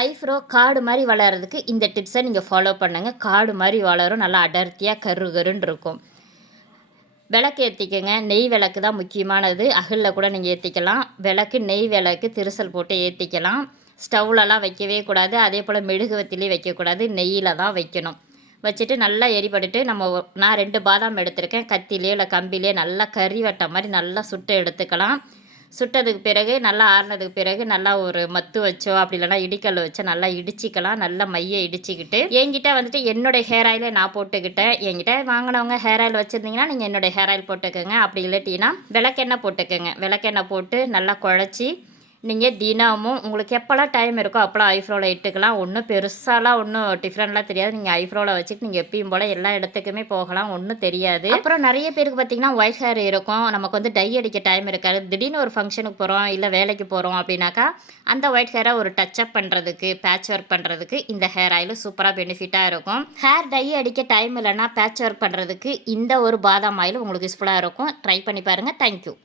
ஐஃப்ரோ காடு மாதிரி வளர்கிறதுக்கு இந்த டிப்ஸை நீங்கள் ஃபாலோ பண்ணுங்கள். காடு மாதிரி வளரும், நல்லா அடர்த்தியாக கரு கருன்னு இருக்கும். விளக்கு ஏற்றிக்கங்க. நெய் விளக்கு தான் முக்கியமானது. அகலில் கூட நீங்கள் ஏற்றிக்கலாம். விளக்கு நெய் விளக்கு திரிசல் போட்டு ஏற்றிக்கலாம். ஸ்டவ்லலாம் வைக்கவே கூடாது. அதே போல் மெழுகுவத்திலே வைக்கக்கூடாது, நெய்யில் தான் வைக்கணும். வச்சுட்டு நல்லா எரிபட்டுட்டு நான் 2 பாதாம் எடுத்திருக்கேன். கத்திலே இல்லை கம்பிலே நல்லா கறி வட்ட மாதிரி நல்லா சுட்டு எடுத்துக்கலாம். சுட்டதுக்கு பிறகு நல்லா ஆறுனதுக்கு பிறகு நல்லா ஒரு மத்து வச்சோ அப்படி இல்லைனா இடிக்கல் வச்சோ நல்லா இடிச்சிக்கலாம். நல்லா மையை இடிச்சிக்கிட்டு என்கிட்ட வந்துட்டு என்னுடைய ஹேர் ஆயிலை நான் போட்டுக்கிட்டேன். என்கிட்ட வாங்கினவங்க ஹேர் ஆயில் வச்சுருந்தீங்கன்னா நீங்கள் என்னுடைய ஹேர் ஆயில் போட்டுக்கோங்க. அப்படி இல்லாட்டினா விளக்கெண்ணெய் போட்டுக்கோங்க. விளக்கெண்ணெய் போட்டு நல்லா குழச்சி நீங்கள் தினமும் உங்களுக்கு எப்போல்லாம் டைம் இருக்கோ அப்போல்லாம் ஐஃப்ரோவில் இட்டுக்கலாம். ஒன்றும் பெருசாலாம் ஒன்றும் டிஃப்ரெண்ட்லாம் தெரியாது. நீங்கள் ஐஃப்ரோவில் வச்சுட்டு நீங்கள் எப்பயும் போல் எல்லா இடத்துக்குமே போகலாம், ஒன்றும் தெரியாது. அப்புறம் நிறைய பேருக்கு பார்த்திங்கன்னா ஒயிட் ஹேர் இருக்கும். நமக்கு வந்து டை அடிக்க டைம் இருக்காது. திடீர்னு ஒரு ஃபங்க்ஷனுக்கு போகிறோம் இல்லை வேலைக்கு போகிறோம் அப்படின்னாக்கா அந்த ஒயிட் ஹேரை ஒரு டச்சப் பண்ணுறதுக்கு, பேட்ச் ஒர்க் பண்ணுறதுக்கு இந்த ஹேர் ஆயில் சூப்பராக பெனிஃபிட்டாக இருக்கும். ஹேர் டை அடிக்க டைம் இல்லைன்னா பேட்ச் ஒர்க் பண்ணுறதுக்கு இந்த ஒரு பாதாம் ஆயில் உங்களுக்கு யூஸ்ஃபுல்லாக இருக்கும். ட்ரை பண்ணி பாருங்கள். தேங்க்யூ.